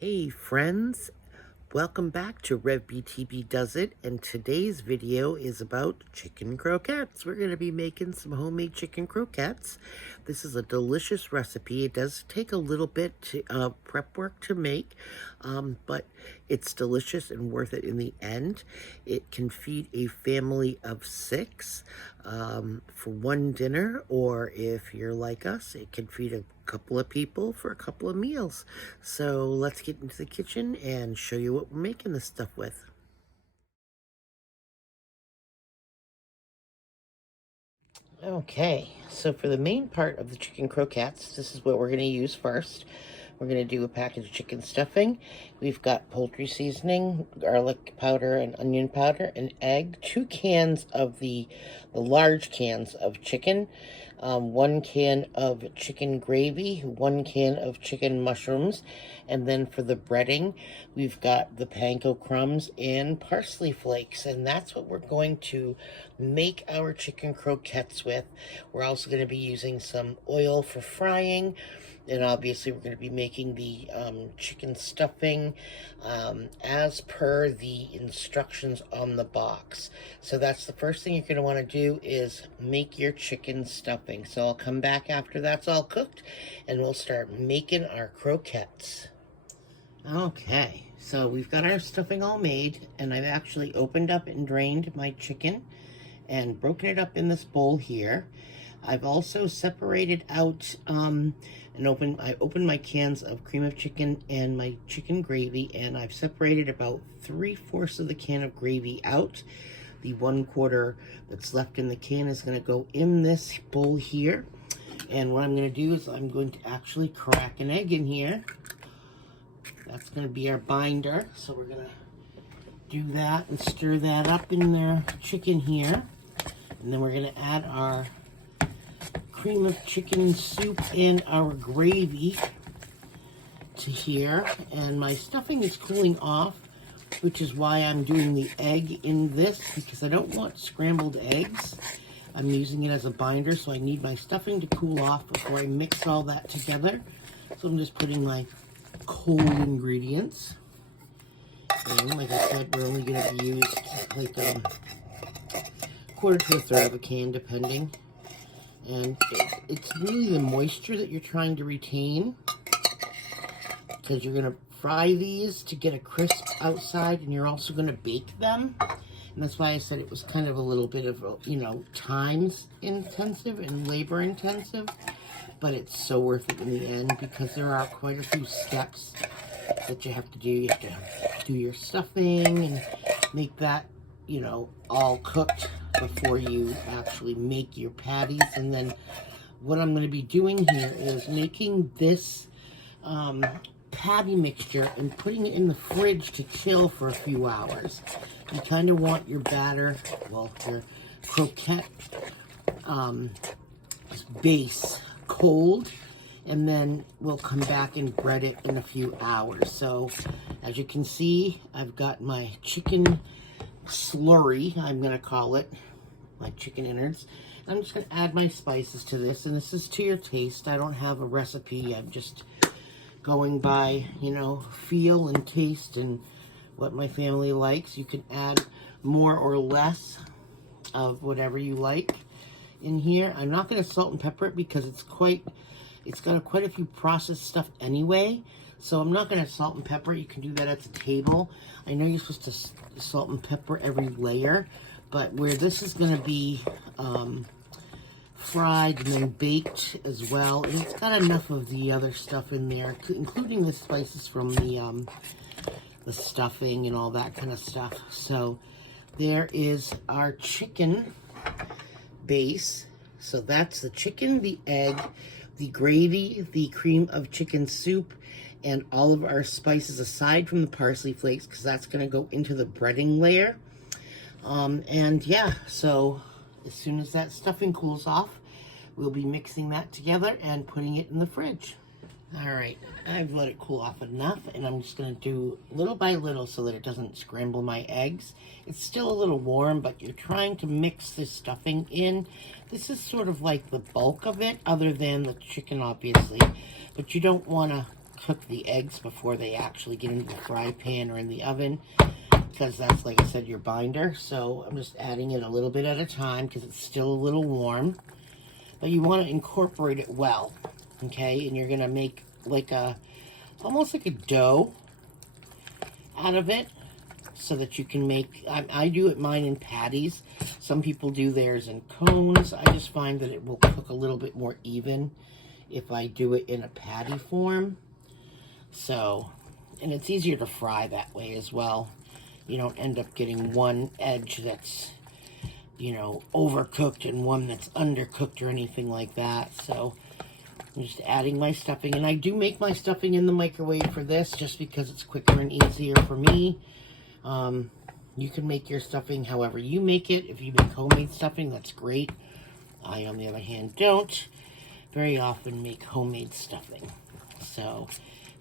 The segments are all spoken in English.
Hey friends, welcome back to RevBTB Does It, and today's video is about chicken croquettes. We're going to be making some homemade chicken croquettes. This is a delicious recipe. It does take a little bit to, prep work to make, but it's delicious and worth it in the end. It can feed a family of 6 for one dinner, or if you're like us, it can feed a couple of people for a couple of meals. So let's get into the kitchen and show you what we're making this stuff with. Okay, so for the main part of the chicken croquettes, this is what we're going to use first. We're going to do a package of chicken stuffing. We've got poultry seasoning, garlic powder and onion powder, an egg, 2 cans of the large cans of chicken, 1 can of chicken gravy, 1 can of chicken mushrooms, and then for the breading, we've got the panko crumbs and parsley flakes, and that's what we're going to make our chicken croquettes with. We're also going to be using some oil for frying, and obviously we're going to be making the chicken stuffing as per the instructions on the box. So that's the first thing you're going to want to do, is make your chicken stuffing. So I'll come back after that's all cooked and we'll start making our croquettes. Okay, so we've got our stuffing all made, and I've actually opened up and drained my chicken and broken it up in this bowl here. I've also separated out I opened my cans of cream of chicken and my chicken gravy, and I've separated about 3/4 of the can of gravy out. The 1/4 that's left in the can is going to go in this bowl here. And what I'm going to do is I'm going to actually crack an egg in here. That's going to be our binder. So we're going to do that and stir that up in the chicken here. And then we're going to add our cream of chicken soup and our gravy to here. And my stuffing is cooling off, which is why I'm doing the egg in this, because I don't want scrambled eggs. I'm using it as a binder, so I need my stuffing to cool off before I mix all that together. So I'm just putting my cold ingredients. And like I said, we're only going to be used like 1/4 to 1/3 of a can, depending. And it's really the moisture that you're trying to retain, because you're going to fry these to get a crisp outside, and you're also going to bake them. And that's why I said it was kind of a little bit of, time intensive and labor intensive, but it's so worth it in the end, because there are quite a few steps that you have to do. You have to do your stuffing and make that, all cooked before you actually make your patties. And then what I'm going to be doing here is making this patty mixture and putting it in the fridge to chill for a few hours. You kind of want your batter, your croquette base cold, and then we'll come back and bread it in a few hours. So as you can see, I've got my chicken slurry, I'm going to call it, my chicken innards. I'm just going to add my spices to this, and this is to your taste. I don't have a recipe. I'm just going by, feel and taste and what my family likes. You can add more or less of whatever you like in here. I'm not going to salt and pepper it because it's got quite a few processed stuff anyway. So I'm not going to salt and pepper it. You can do that at the table. I know you're supposed to salt and pepper every layer, but where this is going to be fried and then baked as well, and it's got enough of the other stuff in there, including the spices from the stuffing and all that kind of stuff. So there is our chicken base. So that's the chicken, the egg, the gravy, the cream of chicken soup, and all of our spices aside from the parsley flakes, because that's going to go into the breading layer. And yeah, so as soon as that stuffing cools off, we'll be mixing that together and putting it in the fridge. All right, I've let it cool off enough, and I'm just going to do little by little so that it doesn't scramble my eggs. It's still a little warm, but you're trying to mix this stuffing in. This is sort of like the bulk of it, other than the chicken, obviously. But you don't want to cook the eggs before they actually get into the fry pan or in the oven, because that's, like I said, your binder. So I'm just adding it a little bit at a time because it's still a little warm. But you want to incorporate it well, okay? And you're going to make like almost like a dough out of it, so that you can make, I do it mine in patties. Some people do theirs in cones. I just find that it will cook a little bit more even if I do it in a patty form. So, and it's easier to fry that way as well. You don't end up getting one edge that's, you know, overcooked and one that's undercooked or anything like that. So I'm just adding my stuffing, and I do make my stuffing in the microwave for this just because it's quicker and easier for me. You can make your stuffing however you make it. If you make homemade stuffing, that's great. I, on the other hand, don't very often make homemade stuffing. So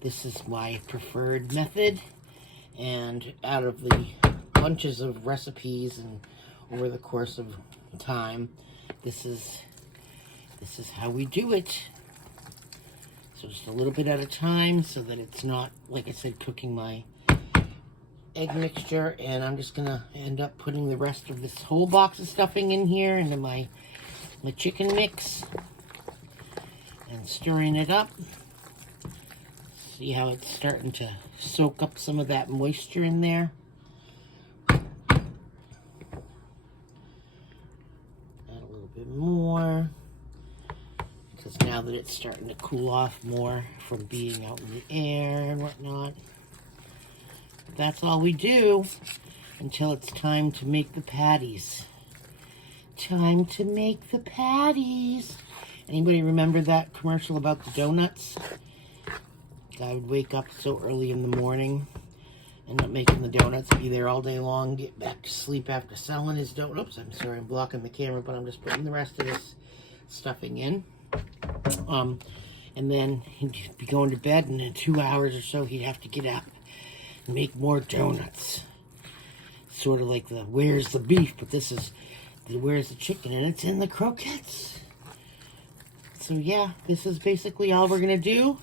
this is my preferred method, and out of the bunches of recipes and over the course of time, this is how we do it. So just a little bit at a time, so that it's not, like I said, cooking my egg mixture. And I'm just gonna end up putting the rest of this whole box of stuffing in here into my chicken mix and stirring it up. See how it's starting to soak up some of that moisture in there. Add a little bit more, because now that it's starting to cool off more from being out in the air and whatnot. That's all we do until it's time to make the patties. Time to make the patties. Anybody remember that commercial about the donuts? Guy would wake up so early in the morning, end up making the donuts, be there all day long, get back to sleep after selling his donuts. I'm sorry, I'm blocking the camera, but I'm just putting the rest of this stuffing in. And then he'd be going to bed, and in 2 hours or so, he'd have to get up and make more donuts. Sort of like the where's the beef, but this is the where's the chicken, and it's in the croquettes. So yeah, this is basically all we're gonna do.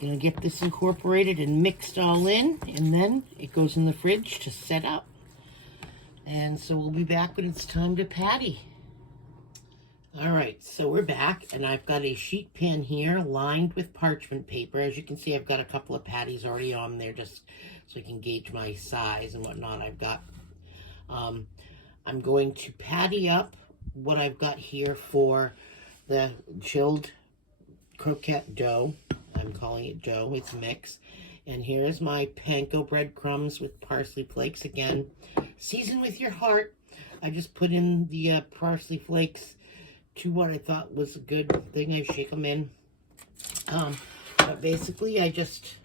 Gonna get this incorporated and mixed all in, and then it goes in the fridge to set up. And so we'll be back when it's time to patty. All right, so we're back, and I've got a sheet pan here lined with parchment paper. As you can see, I've got a couple of patties already on there just so I can gauge my size and whatnot. I've got, I'm going to patty up what I've got here for the chilled croquette dough. I'm calling it dough, it's mix. And here's my panko breadcrumbs with parsley flakes. Again, season with your heart. I just put in the parsley flakes to what I thought was a good thing. I shake them in. But basically, I just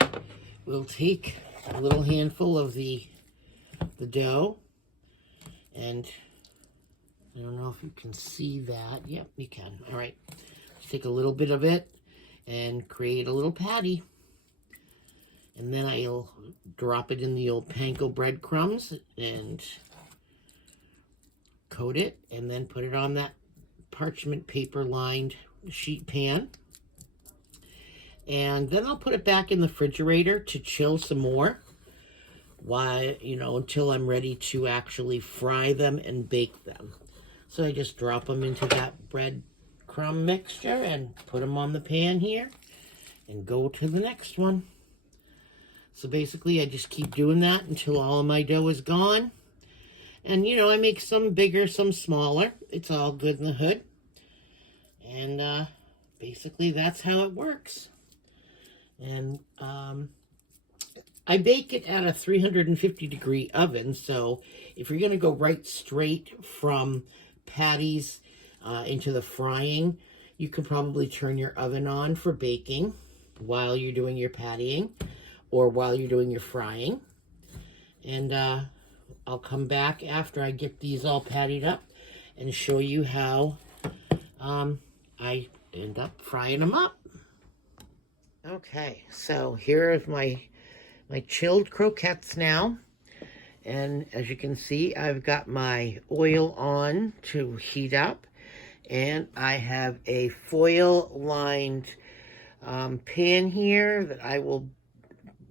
will take a little handful of the dough, and I don't know if you can see that. Yep, you can. All right, just take a little bit of it and create a little patty, and then I'll drop it in the old panko breadcrumbs and coat it, and then put it on that parchment paper lined sheet pan, and then I'll put it back in the refrigerator to chill some more, until I'm ready to actually fry them and bake them. So I just drop them into that breadcrumb mixture and put them on the pan here and go to the next one. So basically I just keep doing that until all of my dough is gone. And I make some bigger, some smaller. It's all good in the hood. And basically that's how it works. And I bake it at a 350-degree oven. So if you're going to go right straight from patties into the frying, you can probably turn your oven on for baking while you're doing your pattying or while you're doing your frying. And I'll come back after I get these all pattied up and show you how I end up frying them up. Okay, so here is my chilled croquettes now. And as you can see, I've got my oil on to heat up. And I have a foil-lined pan here that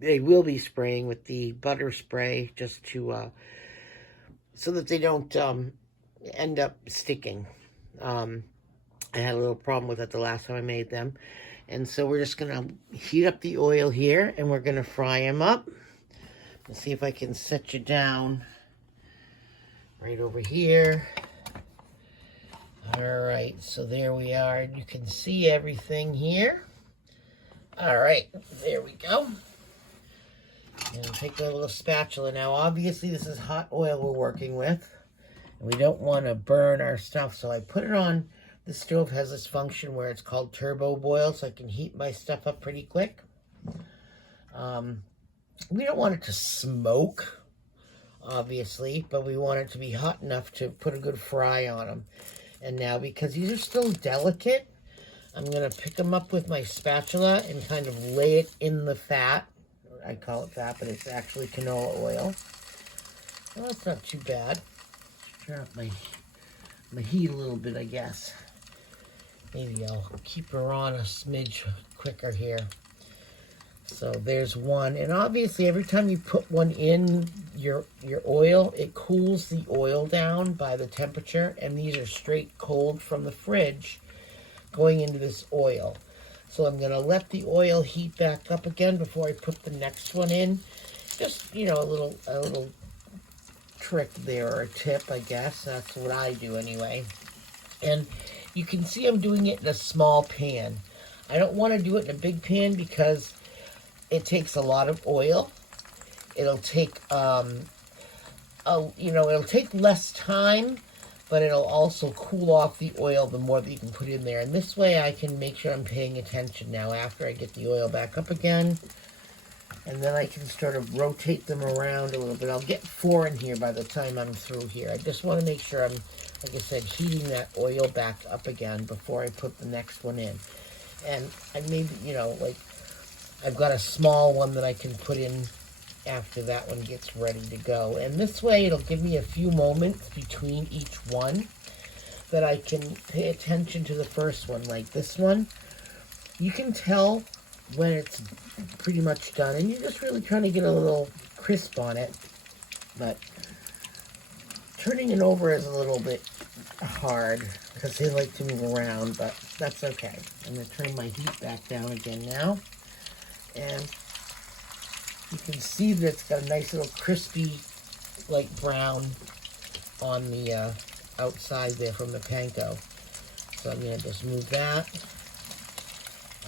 they will be spraying with the butter spray just to, so that they don't end up sticking. I had a little problem with it the last time I made them. And so we're just going to heat up the oil here, and we're going to fry them up. Let's see if I can set you down right over here. All right, so there we are. You can see everything here. All right, there we go. And take a little spatula. Now, obviously, this is hot oil we're working with. And we don't want to burn our stuff, so I put it on. The stove has this function where it's called turbo boil, so I can heat my stuff up pretty quick. We don't want it to smoke, obviously, but we want it to be hot enough to put a good fry on them. And now, because these are still delicate, I'm going to pick them up with my spatula and kind of lay it in the fat. I call it fat, but it's actually canola oil. Well, that's not too bad. Turn up my heat a little bit, I guess. Maybe I'll keep her on a smidge quicker here. So there's one. And obviously, every time you put one in your oil, it cools the oil down by the temperature. And these are straight cold from the fridge going into this oil. So I'm going to let the oil heat back up again before I put the next one in. Just, you know, a little trick there, or a tip, I guess. That's what I do anyway. And you can see I'm doing it in a small pan. I don't want to do it in a big pan because it takes a lot of oil. It'll take, it'll take less time, but it'll also cool off the oil the more that you can put in there. And this way I can make sure I'm paying attention now after I get the oil back up again. And then I can sort of rotate them around a little bit. I'll get 4 in here by the time I'm through here. I just want to make sure I'm, like I said, heating that oil back up again before I put the next one in. And I maybe, like, I've got a small one that I can put in after that one gets ready to go. And this way it'll give me a few moments between each one that I can pay attention to the first one. Like this one, you can tell when it's pretty much done, and you're just really trying to get a little crisp on it. But turning it over is a little bit hard because they like to move around, but that's okay. I'm going to turn my heat back down again now. And you can see that it's got a nice little crispy, like brown on the outside there from the panko. So I'm going to just move that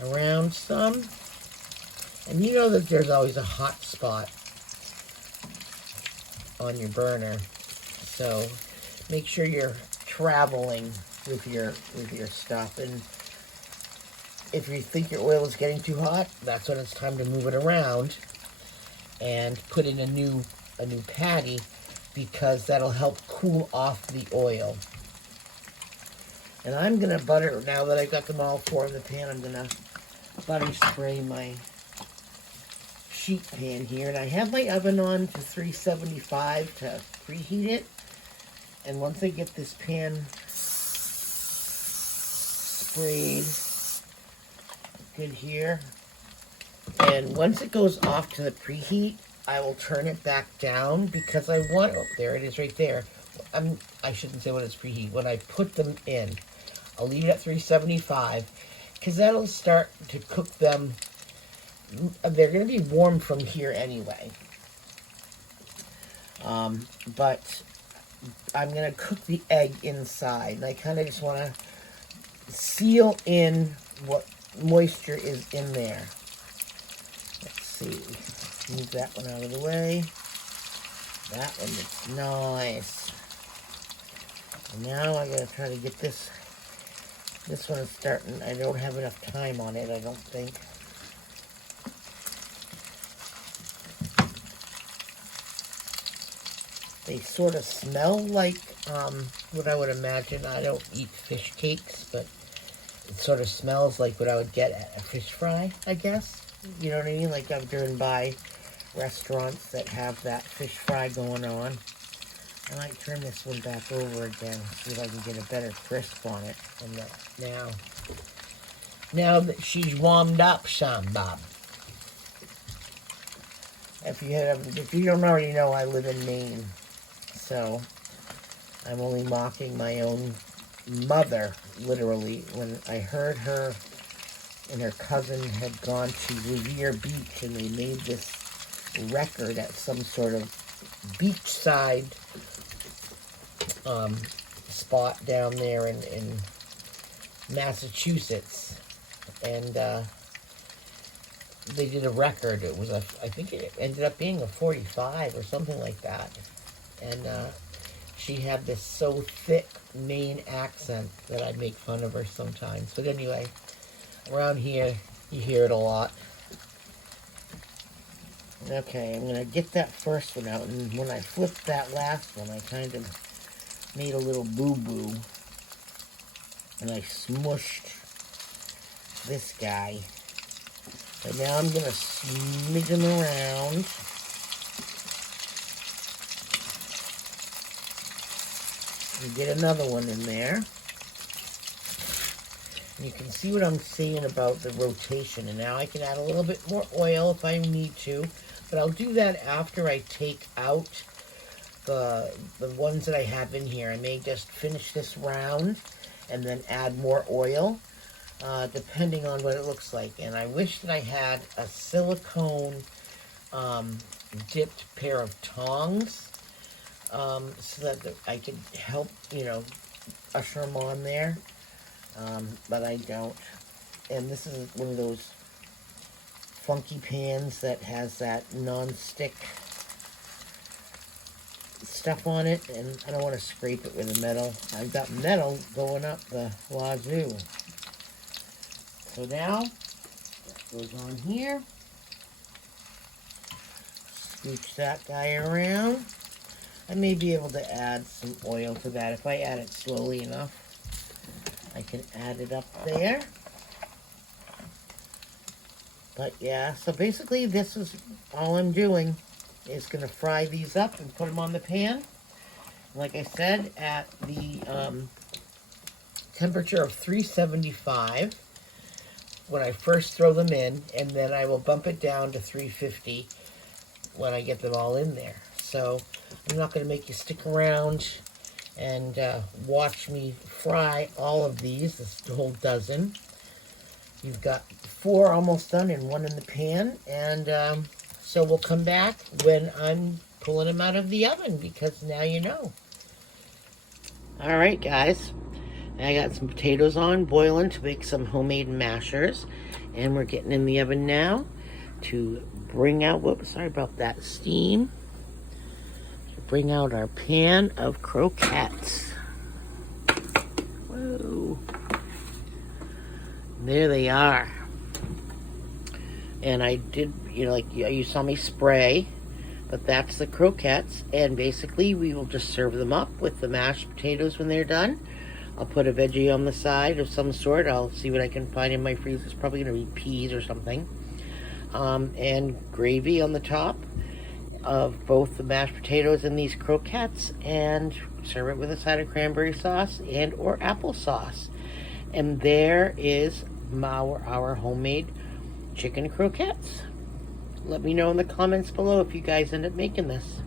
around some. And you know that there's always a hot spot on your burner. So make sure you're traveling with your stuff. And if you think your oil is getting too hot, that's when it's time to move it around and put in a new patty, because that'll help cool off the oil. And I'm going to butter, now that I've got them all 4 in the pan, I'm going to butter spray my sheet pan here. And I have my oven on to 375 to preheat it. And once I get this pan sprayed good here, and once it goes off to the preheat, I will turn it back down because I want, oh, there it is right there. I shouldn't say when it's preheat. When I put them in, I'll leave it at 375 because that'll start to cook them. They're going to be warm from here anyway. But I'm going to cook the egg inside. And I kind of just want to seal in what moisture is in there. Let's see. Move that one out of the way. That one looks nice. And now I gotta try to get this. This one is starting. I don't have enough time on it, I don't think. They sort of smell like what I would imagine. I don't eat fish cakes, but it sort of smells like what I would get at a fish fry, I guess. You know what I mean? Like I've driven by restaurants that have that fish fry going on. I might turn this one back over again, see if I can get a better crisp on it. Now, Now that she's warmed up some, Bob. If you don't already know, I live in Maine, so I'm only mocking my own mother, literally. When I heard her and her cousin had gone to Revere Beach and they made this record at some sort of beachside spot down there in Massachusetts, and they did a record. It was I think it ended up being a 45 or something like that, and she had this so thick Maine accent that I make fun of her sometimes. But anyway, around here you hear it a lot. Okay, I'm going to get that first one out, and when I flipped that last one, I kind of made a little boo-boo, and I smushed this guy. But now I'm going to smidge him around. And get another one in there. And you can see what I'm saying about the rotation, and now I can add a little bit more oil if I need to. But I'll do that after I take out the ones that I have in here. I may just finish this round and then add more oil, depending on what it looks like. And I wish that I had a silicone dipped pair of tongs, so that I could help, usher them on there. But I don't. And this is one of those funky pans that has that non-stick stuff on it, and I don't want to scrape it with the metal. I've got metal going up the wazoo. So now, that goes on here. Scooch that guy around. I may be able to add some oil to that. If I add it slowly enough, I can add it up there. But yeah, so basically this is all I'm doing, is going to fry these up and put them on the pan. Like I said, at the temperature of 375 when I first throw them in, and then I will bump it down to 350 when I get them all in there. So I'm not going to make you stick around and watch me fry all of these, this whole dozen. You've got 4 almost done and 1 in the pan, and so we'll come back when I'm pulling them out of the oven, because now you know. All right, guys, I got some potatoes on boiling to make some homemade mashers, and we're getting in the oven now to bring out, whoops, sorry about that, steam, to bring out our pan of croquettes. Whoa. There they are. And I did, like you saw me spray, but that's the croquettes. And basically we will just serve them up with the mashed potatoes when they're done. I'll put a veggie on the side of some sort. I'll see what I can find in my freezer. It's probably going to be peas or something. And gravy on the top of both the mashed potatoes and these croquettes. And serve it with a side of cranberry sauce and or applesauce. And there is our homemade chicken croquettes. Let me know in the comments below if you guys end up making this.